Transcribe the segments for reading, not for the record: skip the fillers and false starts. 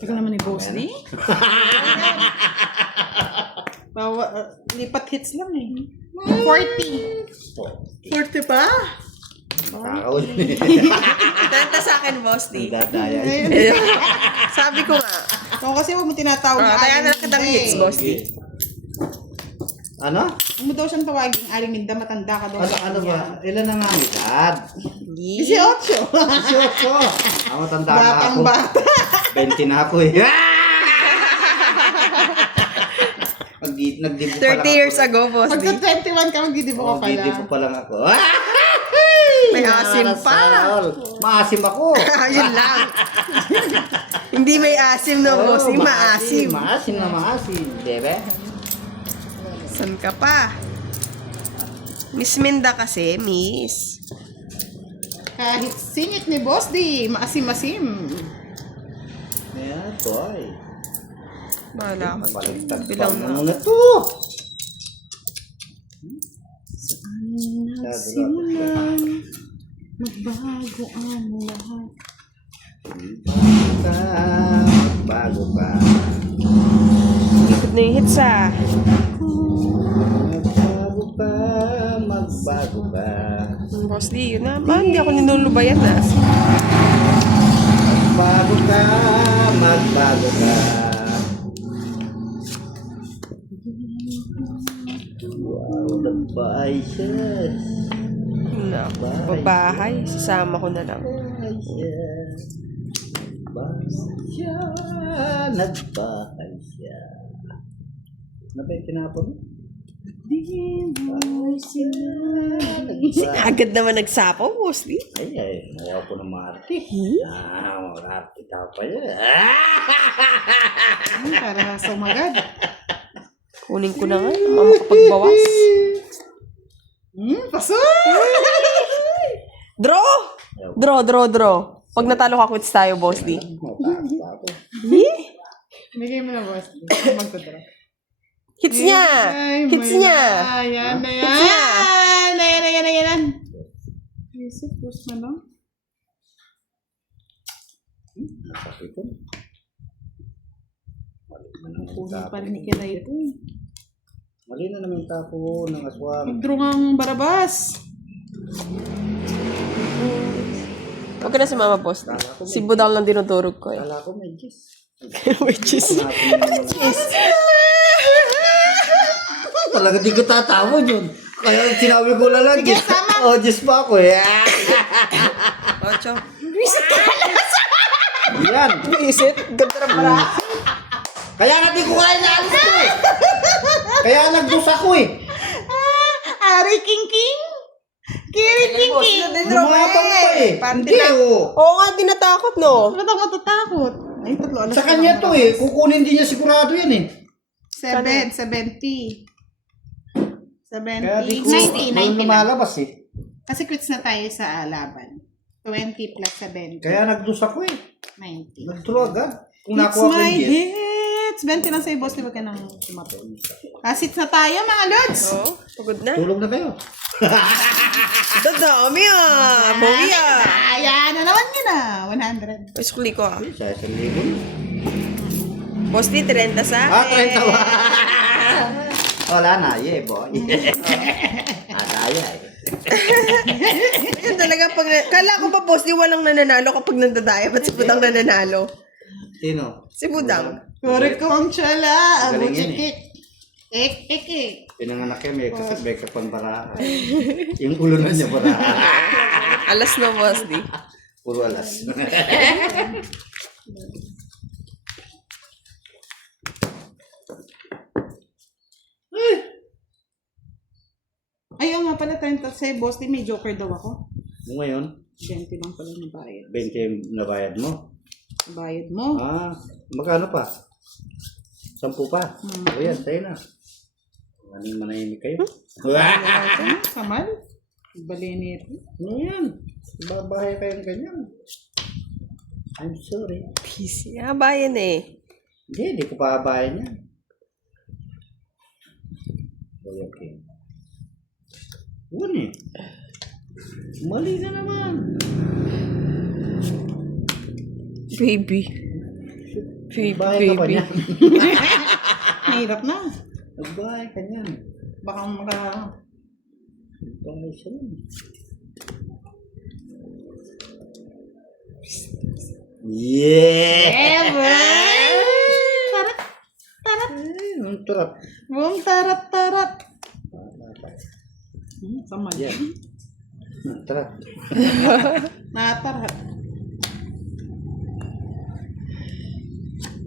Teka naman ni Boss D. Lipat hits lang eh. 40. 40 pa? Kakawin. Tanta sa akin, Boss D. Dadaya. Sabi ko nga. Kung kasi huwag mo tinatawag na Kaya Aling na lang kitang Minda hits, eh. Boss D. Ano? Huwag mo daw siyang tawagin Aling Minda, matanda ka daw. Ano ba? Ilan na nga ang edad? 18. 18. Ako tanda na Batang ako. bata. 20 na ako eh. Nagdibo pa lang 30 years ago, Boss D. Pagka 21 ka, magdidibo ka pala. Nagdibo pa lang ako. May asim pa. Maasim ako. Yun lang. Hindi may asim no, Boss D. Maasim. Maasim na maasim. Diba? San ka pa? Miss Minda kasi, Miss. Kahit singit ni Boss D, maasim-masim. Yan, boy. Bahala ko. Baligtad pa Bilang na. muna to. Nagsimulang magbago ang lahat. Bago pa. Ikot na yung hits ah. Magbago pa. Magbago pa. Boss D, yun naman. Hindi ako ninulubayan na. Magbago ka. Magbago ka. Wow, nagbahay siya. No. Babahay. Sasama ko na lang. Nagbahay siya. Nagbahay siya. Nagbahay siya. Ano ba yung tinapon? Agad naman nagsapaw, Boss D. Ay, nawa ko ng Marte. Marte ka pa yan. Para sumagad. Kunin ko na nga. Makapagbawas. Paso! Draw! Draw. Pag natalo ka, quits tayo, Boss D. Bigay mo na, Boss D. Magtuturo. Hits niya! Hits niya! Ayan na yan! Hits niya! Ayan. Isip, push na lang. Napakito. Puno pa rin ni Kira ito. Mali na naman tapo ng aswang. Mag-draw ang Barabas. Huwag ka na si Mama, Boss D. Si Budang lang dinudurog ko eh. Kala ko may gis. Which is... Talaga di ko tatawa yun. Kaya sinabi ko lang Sige, gis. sama. Oh, gis pa ako eh. Ocho. Yan. Visit? Ganda na para. Kaya nga di ko kaya naalis ko eh. Kaya nagdus ako eh. Ari King King. Kiri King King. Lumabang pa eh. Pandi Hindi na. oh. Oo nga, di natakot, no? Ba't ako matatakot? Ay, tatlo alas. Sa kanya to eh. Kukunin din niya sigurado yan eh. 70. Kaya di ko 90 na. lumalabas eh. Kasi quits na tayo sa laban. 20 plus 70. Kaya nagdus ako eh. 90. Nagdraw agad. Kung It's nakuha ko my yung gis. hits. 20 lang sa'yo, boss. Di ba ka nang tumatol? Hits na tayo, mga lods. Oo, pagod na. Tulog na kayo. Dadami ah. Bawi ah. Ayan na naman yun ah. 100. Iskuli ko ah. Sa 1,000. Boss D, 30 sa akin. 30 ba? Wala na, yeah, boy. Adaya eh. Yan talaga pag... Kala ko pa, Boss D, walang nananalo kapag nandadaya. Ba't si Budang nananalo? Sino? Si Budang. Correct ko ang tsala. Galing Abo yan chikik. Ik. Pinanganak yan, may kapambara. Yung ulo na niya para. Alas na, Boss D. Puro alas. Ayun nga pala, 30 sa'yo, boss. Di may joker daw ako. Ngayon, 20 lang pala ng bayad. 20 na bayad mo. Bayad mo. Magkano pa? 10 pa. O yan, tayo na. Maning manahimik kayo. Kamal? Balinit. Ano yan? Babahay kayong ganyan. I'm sorry. Busy. Bayan eh. Hindi ko pababayan yan. Okay. Yun eh. Mali na naman. Baby. Nagbahay ka pa Baby. niyan. Mahirap na. Nagbahay ka niyan. Baka maka... Nagbahay siya nun. Yeah! Ever! Tarat! Tarat! Ang turap. Boom, tarat, tarat. Sama Yan. Ang turap. Natarat.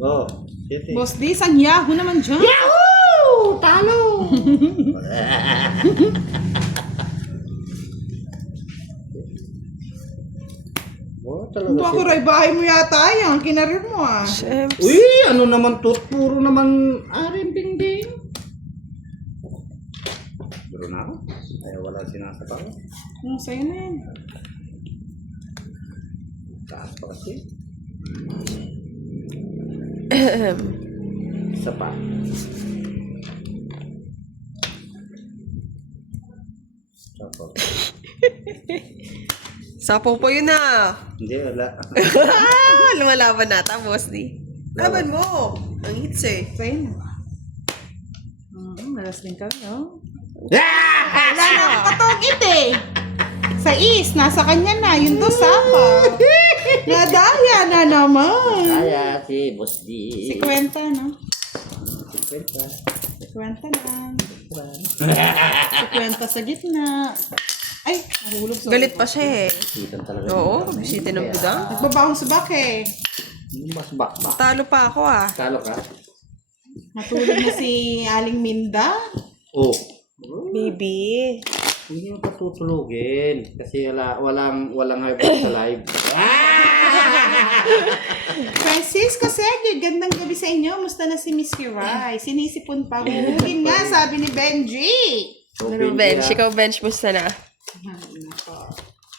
Oh, city. Boss D, sang Yahoo naman dyan. Yahoo! Talo! Oh, talaga Ito ako, Ray, bahay mo yata yan. Kinarir mo ah. Siyempre. Uy, ano naman to? Puro naman aring ding-ding. Biro na ako. Kaya wala sinasabaw. Sa'yo na yan. Taas pa kasi. Isa pa. Sapo. Sapo po yun na. Hindi, wala. Lumalaban na, boss D. Laban mo. Ang hits eh. Sa'yo na. Malas din kami, oh. Ah! Wala na akong katugit eh. Sa is, nasa kanya na. Yun to, sapa. Nadaya na naman. Kaya si Boss D. Si Kwenta, no? Kwenta. Si Kwenta lang. Si Kwenta sa gitna. Ay, nahulog sa Galit pa siya eh. Sitan talaga. Oo, bisita ng budang. Nagbabaon sa back eh. Mas bakbak. Talo pa ako ah. Talo ka? Natulog na si Aling Minda. Oh. Baby. Hindi mo patutulugin. Kasi walang high blood sa live. Francisco Sige, gandang gabi sa inyo. Musta na si Miss Kiray? Sinisipon pa. Huhugin nga, sabi ni Benji. So, Ano bench? Ikaw bench mo na.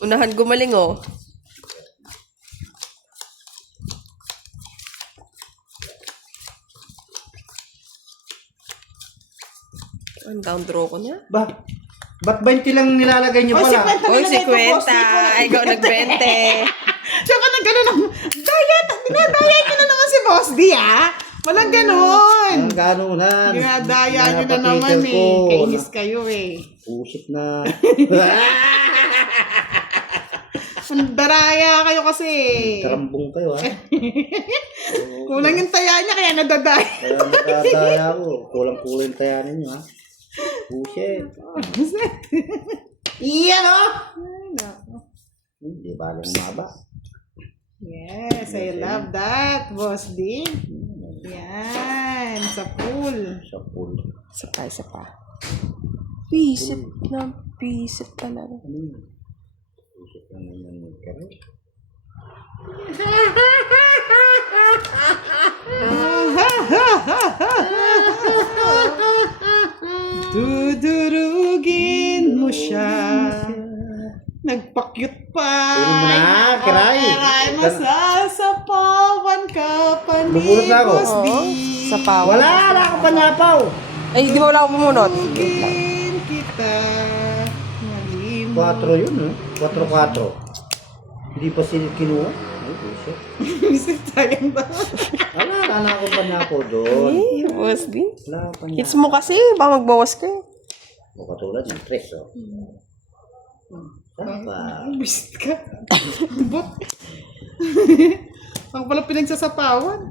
Unahan gumaling oh. Ang down draw ko niya. Ba't 20 lang nilalagay niyo O, si pala? Kwenta Oy, si nilagay ko, boss. Kwenta. Di ko- Ay, ikaw nagbente. Siya pa nag-gano'n ng... Dinadaya niyo na naman si Boss D, ah. Walang gano'n. Ang ganunan. Dinadaya niyo na naman eh. Kainis kayo eh. Pusit na. Daraya kayo kasi. Karambong kayo ha. Kulang yung taya niya kaya nadadaya. Kaya magkataya ako. Kulang-kulang taya ninyo ha. Pusit. Iyan o. Hindi ba lang maba? Yes, I love that, Boss D. Yan, sa pool. Sa pool. Isa pa. Pisit na pisit talaga. Ano yun? Pusit na naman yung karay. Dudurugin mo siya. Nagpakyut pa. Ulo mo na, kiray. Kiray, masasapawan ka pa ni Bubulot na ako. Boss D. Sa pawa. Wala akong panapaw. Ay, di ba wala akong pumunot? Dudurugin kita. Malimot. 4 yun eh. 4-4. Hindi pa sila kinuha. Ay, pusit. Isip tayong ba? Wala akong panapaw doon. Eh, boss D. Wala pa niya. Hits mo kasi, baka magbawas ka eh. O katulad ng 3 oh. Sapa. Bisit ka. Bot. Ang pala pinagsasapawan.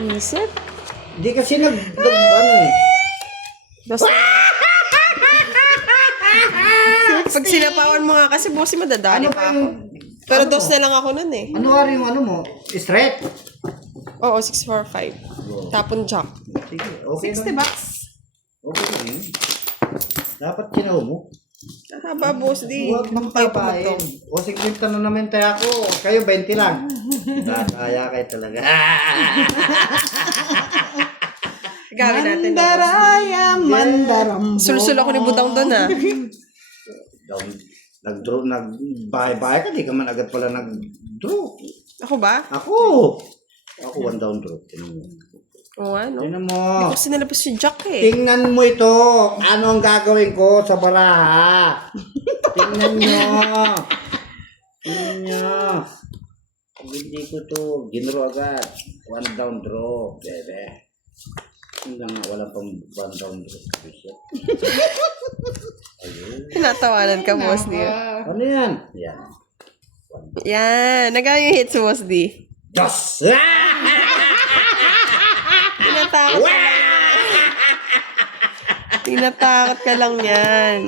Pisit. Hindi kasi ano eh. Dos. Pag sinapawan mo nga kasi, bossy, madadali Ano pa pa ako. yung... Pero ano dos mo? na lang ako nun eh. Ano nga rin yung ano mo? Straight? Oo, 645. Tapon jack. Sige, okay 60 lang. bucks. Okay lang yun. Dapat kinaw mo. Haba, boss D. Huwag mong papain. O 50 na naman tayo ako. Kayo 20 lang. Tataya kayo talaga. Gawin natin na, boss D. Mandaraya, mandarambo. Sulsul ako ni Butang doon ah. Nag-draw, nag-bahay-bahay ka. Di ka man agad pala nag-draw. Ako ba? Ako 1 down draw. Tinanong mo. O ano? Tingnan mo. Hindi kasi nilabas si Jack eh. Tingnan mo ito. Ano ang gagawin ko sa baraha? Tingnan nyo. Tingnan nyo. Pag hindi ko to, ginro agad. One down draw. Bebe. Hindi nga, wala pang one down draw. Ayun. Tinatawanan ka, Boss D. Ano yan? Yan. Yan. Nagaya yung hits, Boss D. Diyos! Tinatakot ka lang. Tinatakot ka lang yan.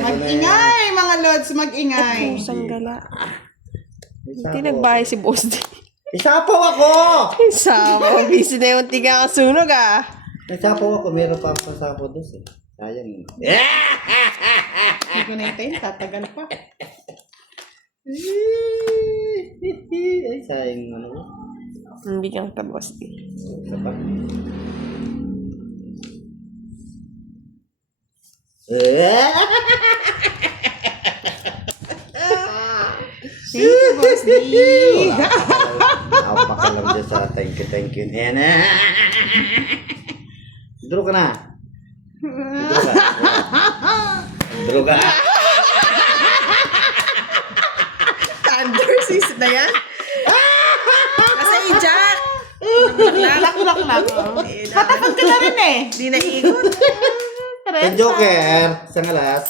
Mag-ingay, mga lods, mag-ingay. Pusang gala. Hindi nagbahay si Boss D. Isapaw ako! Sama, busy na yung tiga kasunog ah. Isapaw ako. Meron pa akong sapaw doon eh. Sayang yun. Hindi ko na hintayin, tatagal pa. Ay, sayang ano. Hindi kang ka, Boss D. Isa pa. Thank you, Boss D. Napakalam dyan sa thank you. Nena. Draw ka na. Draw ka. Thunder season na yan? Kasi Jack! Lak. Patapag ka na rin eh. Di na ikot. Sa Joker. Sa ngalas.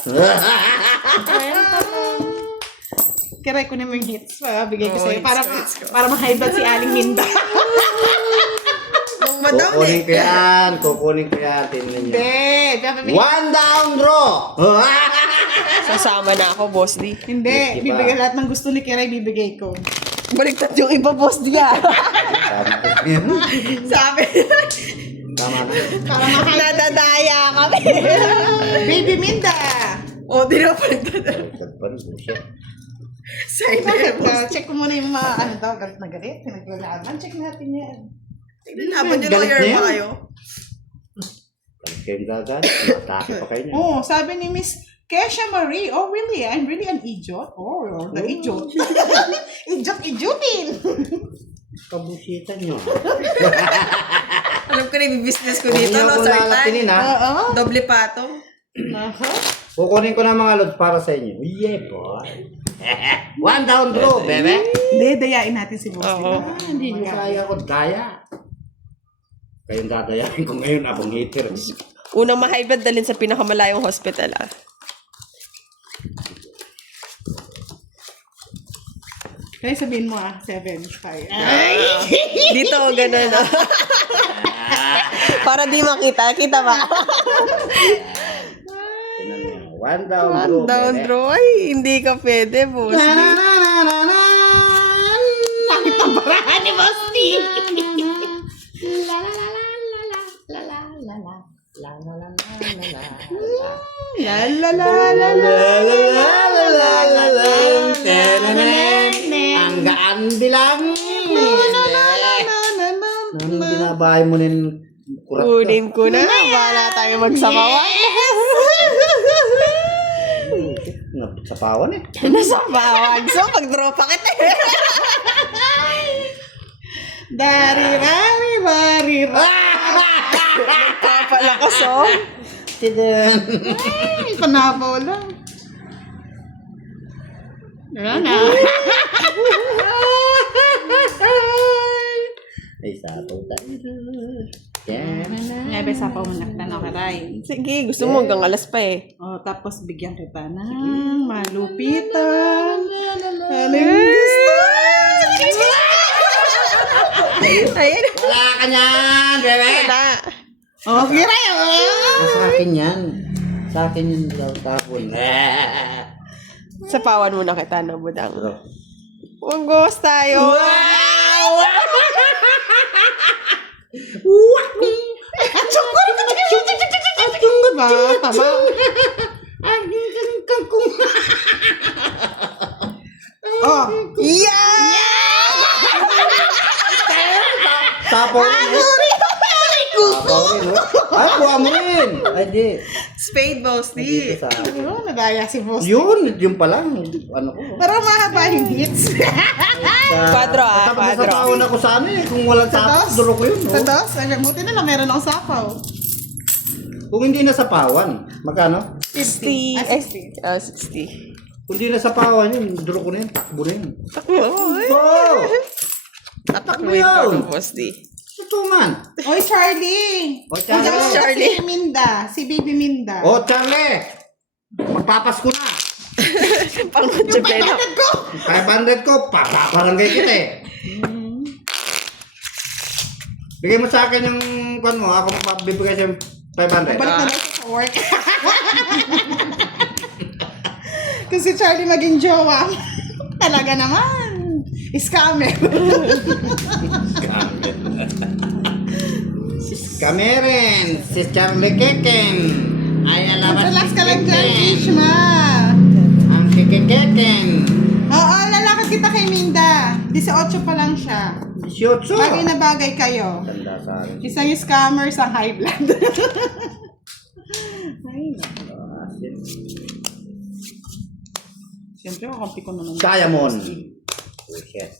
Kiray ko na yung hits. Bigay ko Oo, sa'yo. hits Para, ko, hits ko. para ma-high blood si Aling Minda. Nung madam Kukunin ko eh. yan. Kukunin ko yan. Tingnan nyo. Hindi. One down draw. Sasama na ako, Boss D. Hindi. Di ba? Bibigay lahat ng gusto ni Kiray, bibigay ko. Baliktad yung iba, Boss D ah. Sabi, Tama na. Para ma-high nadadaya kami. Baby Minda! O, di na baliktad. Side na yan, Boss. Check ko muna yung mga ano daw, galit na galit. Pinaglalaban. Check natin yan. Laban yung Galit lawyer na pa yan. kayo. Kayong gagad. Matake pa kayo niya. Oh, sabi ni Miss Kesha Marie, oh really? I'm really an idiot? Oh, the idiot. Idiotin! Kabusitan nyo. Alam ko na yung business ko Huwag dito, niyo no? akong lalapinin Sartan. ha. Oo. Doble patong. Kukunin ko na mga lods para sa inyo. Yeah, boy. One down draw, bebe. Hindi, dayain natin si Boss. Oo. Hindi Hindi kaya ko daya. Kayong dadayain ko ngayon akong hater. Unang ma-high blood dalhin sa pinakamalayong hospital ah. Kaya sabihin mo 7, 5. Dito, ganun ah. Para di makita. Kita ba? Tingnan niyo. One down draw, One down bebe. draw. Ay, hindi ka pwede, Boss. Bakit ang barahan ni Boss T? La la la la la. Ang gaan bilang. Anong binabahay mo nin kurat ka? Kunin ko na. Wala tayo magsakawan. Sapawan eh. Nasa bawag. So, pag-draw pa kita eh. Dari rari rari rari. Papalakas oh. Tidin. Ay, panabaw lang. Wala na. Ay, sapaw tayo. Ngayon, sapaw mo nakita ka rin. Sige, gusto mo hanggang alas pa eh. Oh, tapos bigyan kita ng malupitan. Aling gusto. Ayan. Wala ka niyan, bebe. Wala. Oh, giray. Sa akin yan. Sa akin yung daw tapon. Sapawan muna kita, no, budang. Bro. Unggos tayo. Ba? Tama. Oh. Yeah! Tapaw rin, no? Tapaw rin, no? Ay, kuha mo rin. Ay, di. Spade, boss Dito D. sa akin. Oh, nadaya si boss. Yun pa lang. Ano ko. Pero mahaba yung hits. Kwadro, ah, Tapos kwadro. nasapawan ako sana eh. Kung walang tapos, dulo ko yun. Sa No? dos? Ay, buti na lang meron akong sapaw. Kung hindi nasapawan, magkano? 60. Ah, 60. 60. Kung hindi nasapawan yun, dulo ko na yun. Takbo na yun. Oy. Oh! Tatakluin ko ng boss D. Ito man. Oy, Charlie! O, Charlie. Diyan Charlie. Si Minda. Si Baby Minda. O, Charlie. Magpapasko na. Pang Noche Buena. 500 ko, papaparangay kita eh. Bigay mo sa akin yung kwan mo, ako mapabibigay sa 500. Balik na daw siya sa work. Kasi Charlie maging jowa. Talaga naman. Scammer. Kameren, si Charlie Keken. Ay, alamat Relax ka lang dyan, Keken. Kishma. Ang si Keken. Oo, lalakad kita kay Minda. 18 pa lang siya. 18. Bagay na bagay kayo. Tanda sa akin. Isa yung scammer sa high blood. Ay, siyempre, kakampi ko naman. Diamond. Oh, shit.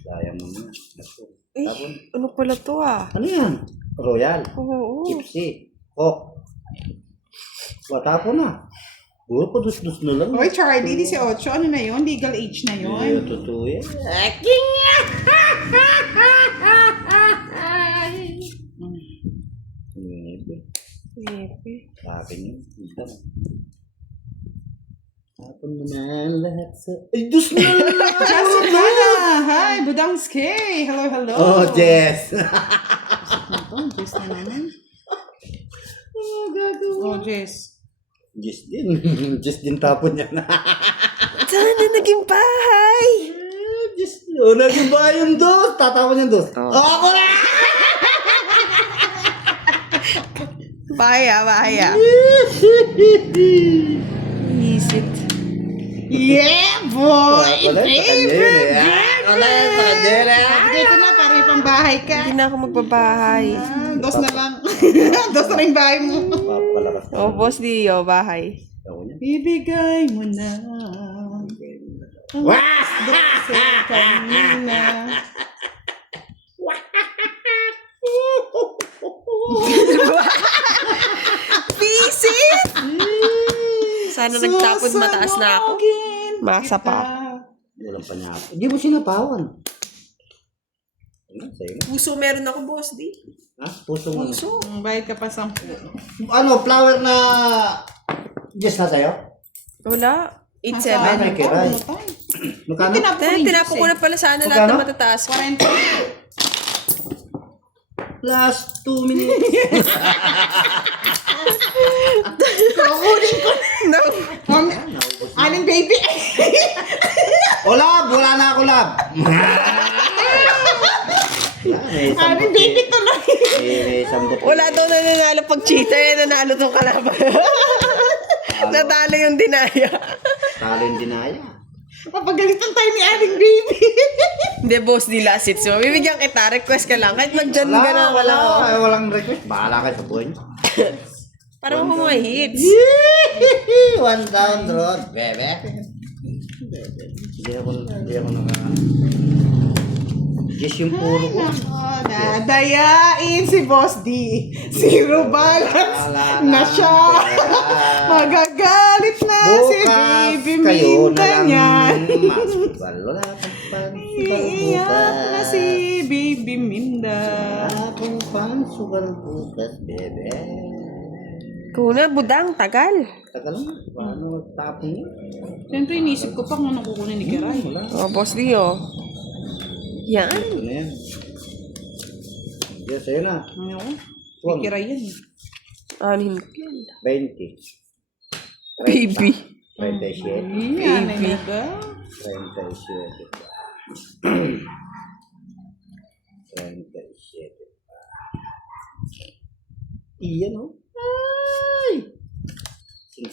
Diamond na. Eh, Tapon. ano pala to ah? Ano yan? Royal. Oo. Gypsy. Coke. Watapo na. Puro padus-dus na lang. Hoy, Charlie, 18. Ano na yun? Legal age na Ayun, yun. totoo yan. Epe. Sabi niyo. Ito. Tapon mo na lahat sa... Ay, dus na lang! Jessica! Hi, Budangski! Hello, hello! Oh, Jess! Ito, Jess na naman. Oh, gagawa. Oh, Jess. Jess din. Jess din tapon niya na. Sana naging bahay! Jess. Oh, naging ba yung dos? Tatapon yung dos. Oh. Ako na! Bahay ah, bahay ah. Visit. Yeah, boy! Ako na, sa kanya yun eh. Ako na, sa kanya yun eh. Bigay ko na, para may pambahay ka. Hindi na ako magbabahay. Dos na lang. Dos na rin bahay mo. Papalakas na. Oh, boss D, oh, bahay. Ako niya. Ibigay mo na. Wah! Sa kanina. Visit! Sana nagtapon mataas na ako. Susumugin Masa pa. kita. Walang panyapo. Hindi mo sinapawan. Ano, sa'yo na. Puso meron ako, boss D. Ha? Puso mo. Puso. Bayad ka pa 10. Ano, flower na... Yes na sa'yo? Wala. May 8-7. kiray. Magkano? Tinapo ko na pala sana lahat Magkano? na matataas. 40. Last 2 minutes. Kukunin ko. No. Aling baby. O, lab! Wala na ako, lab. Aling baby tuloy. May sambot. Wala daw nananalo pag cheater. Nanalo tong kalaban. Natalo yung dinaya. Talo yung dinaya. Papagalitan tayo ni Aling baby. Hindi, boss, di last it. So, bibigyan kita. Request ka lang. Kahit nandyan ka na. Wala. Ay, walang request. Bahala kayo sa buhay niyo. Para mo mga hits. One down road, bebe. Hindi ako naka... Yes, yung puro ko. Dadayain si Boss D. Zero balance na siya. Magagalit na si Baby Minda niyan. Wala pang Iiyak na si Baby Minda. Wala pang pansugal bukas, bebe. Kuna, budang, tagal. Tagal lang. Paano tapon yun? Siyempre, inisip ko pa kung ano kukunin ni Kiray. Wala. Oh, boss Leo. Yan. Ito na yan. Yes, ayun na. Ano ko? May Kiray yan. Anin. 20. Baby. 37. Yan, ay ba? 37. 37. Iyan, oh. Ay! 5.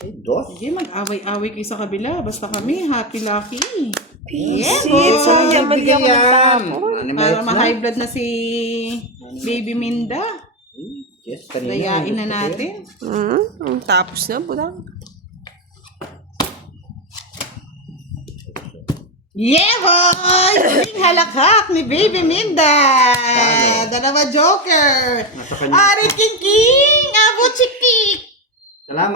Ay, 2. Sige, mag-away-away kayo sa kabila. Basta kami, happy lucky. Visit. Sayang, mali ako nagtapon. Para ma-high blood na si Baby Minda. Yes, kanina. Dayain na natin. Tapos na, budang. Yehoy! Huling halakhak ni Baby Minda. Paano? Dalawa joker. Nasa kanya. Ari Kinki!